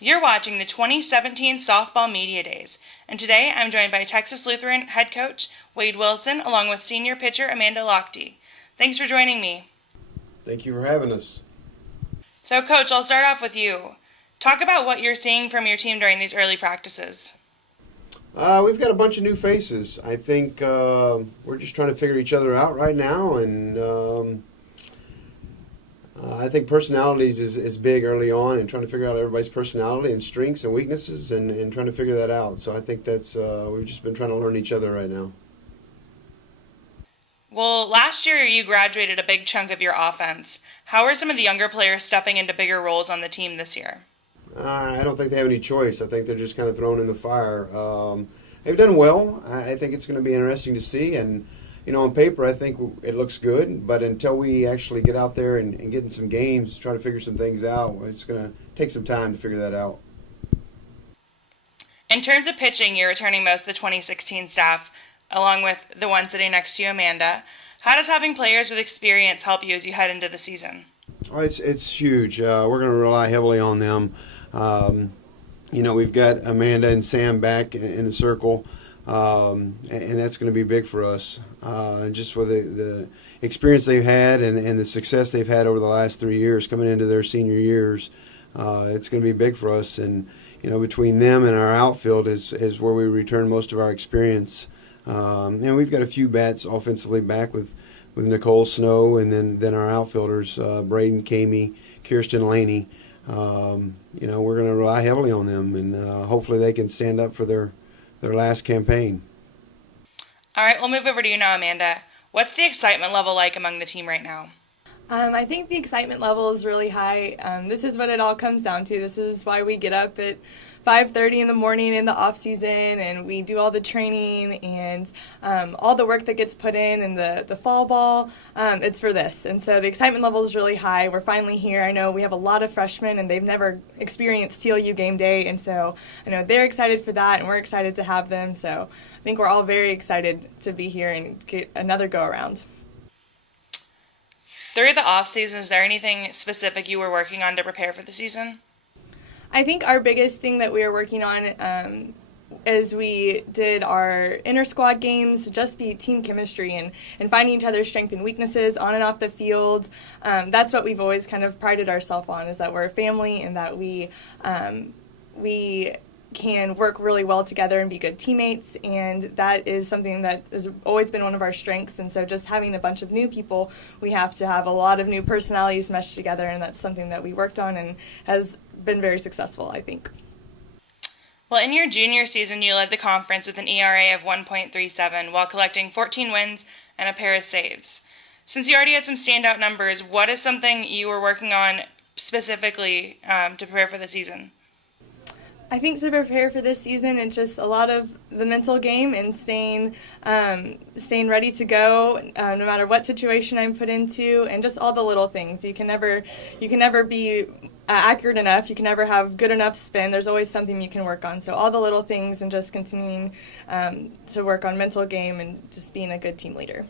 You're watching the 2017 Softball Media Days, and today I'm joined by Texas Lutheran head coach Wade Wilson along with senior pitcher Amanda Lochte. Thanks for joining me. Thank you for having us. So, Coach, I'll start off with you. Talk about what you're seeing from your team during these early practices. We've got a bunch of new faces. I think we're just trying to figure each other out right now, and I think personalities is big early on, and trying to figure out everybody's personality and strengths and weaknesses, and trying to figure that out. So I think that's we've just been trying to learn each other right now. Well, last year you graduated a big chunk of your offense. How are some of the younger players stepping into bigger roles on the team this year? I don't think they have any choice. I think they're just kind of thrown in the fire. They've done well. I think it's going to be interesting to see. And, you know, on paper, I think it looks good. But until we actually get out there and get in some games, try to figure some things out, it's going to take some time to figure that out. In terms of pitching, you're returning most of the 2016 staff, along with the one sitting next to you, Amanda. How does having players with experience help you as you head into the season? Oh, it's huge. We're going to rely heavily on them. You know, we've got Amanda and Sam back in the circle, and that's going to be big for us. Just with the experience they've had and the success they've had over the last 3 years coming into their senior years, it's going to be big for us. And, you know, between them and our outfield is where we return most of our experience. And we've got a few bats offensively back with Nicole Snow, and then our outfielders, Braden, Kamey, Kirsten Laney. You know, we're going to rely heavily on them, and hopefully they can stand up for their last campaign. All right, we'll move over to you now, Amanda. What's the excitement level like among the team right now? I think the excitement level is really high. This is what it all comes down to. This is why we get up at 5:30 in the morning in the off season, and we do all the training and all the work that gets put in the fall ball. It's for this, and so the excitement level is really high. We're finally here. I know we have a lot of freshmen, and they've never experienced TLU game day, and so I know they're excited for that, and we're excited to have them. So I think we're all very excited to be here and get another go around. Through the off season, is there anything specific you were working on to prepare for the season? I think our biggest thing that we were working on as we did our inter-squad games, just be team chemistry and finding each other's strengths and weaknesses on and off the field. That's what we've always kind of prided ourselves on, is that we're a family and that we can work really well together and be good teammates, and that is something that has always been one of our strengths. And so just having a bunch of new people, we have to have a lot of new personalities meshed together, and that's something that we worked on and has been very successful, I think. Well, in your junior season, you led the conference with an ERA of 1.37 while collecting 14 wins and a pair of saves. Since you already had some standout numbers, what is something you were working on specifically to prepare for the season? I think to prepare for this season, it's just a lot of the mental game and staying ready to go no matter what situation I'm put into, and just all the little things. You can never be accurate enough. You can never have good enough spin. There's always something you can work on. So all the little things, and just continuing to work on mental game and just being a good team leader.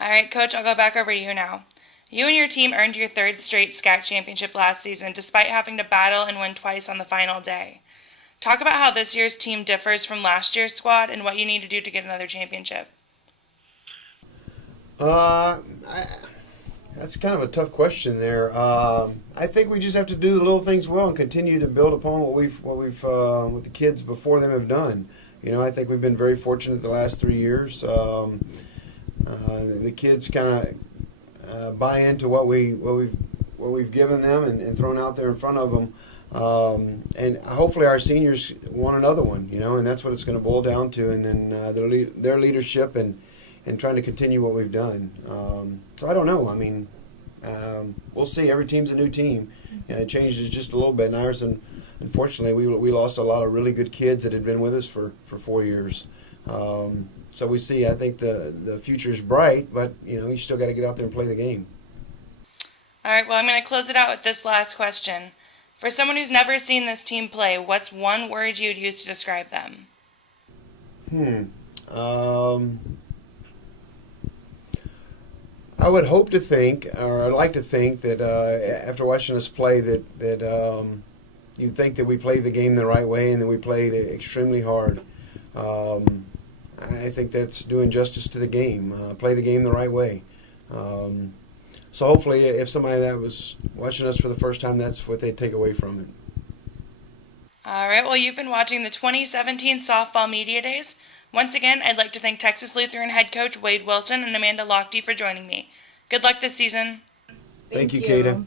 All right, Coach, I'll go back over to you now. You and your team earned your third straight SCAC championship last season, despite having to battle and win twice on the final day. Talk about how this year's team differs from last year's squad and what you need to do to get another championship. That's kind of a tough question there. I think we just have to do the little things well and continue to build upon what the kids before them have done. You know, I think we've been very fortunate the last 3 years. The kids kind of buy into what we've given them and thrown out there in front of them, and hopefully our seniors want another one, you know, and that's what it's going to boil down to. And then their leadership and trying to continue what we've done. So I don't know. I mean, we'll see. Every team's a new team, and it changes just a little bit. And ours, unfortunately, we lost a lot of really good kids that had been with us for 4 years. So we see, I think the future's bright, but, you know, you still got to get out there and play the game. All right, well, I'm going to close it out with this last question. For someone who's never seen this team play, what's one word you'd use to describe them? I would hope to think, or I'd like to think that after watching us play, that you'd think that we played the game the right way and that we played extremely hard. I think that's doing justice to the game. Play the game the right way. So hopefully, if somebody that was watching us for the first time, that's what they take away from it. All right, well, you've been watching the 2017 Softball Media Days. Once again, I'd like to thank Texas Lutheran head coach Wade Wilson and Amanda Lochte for joining me. Good luck this season. Thank you, Kata.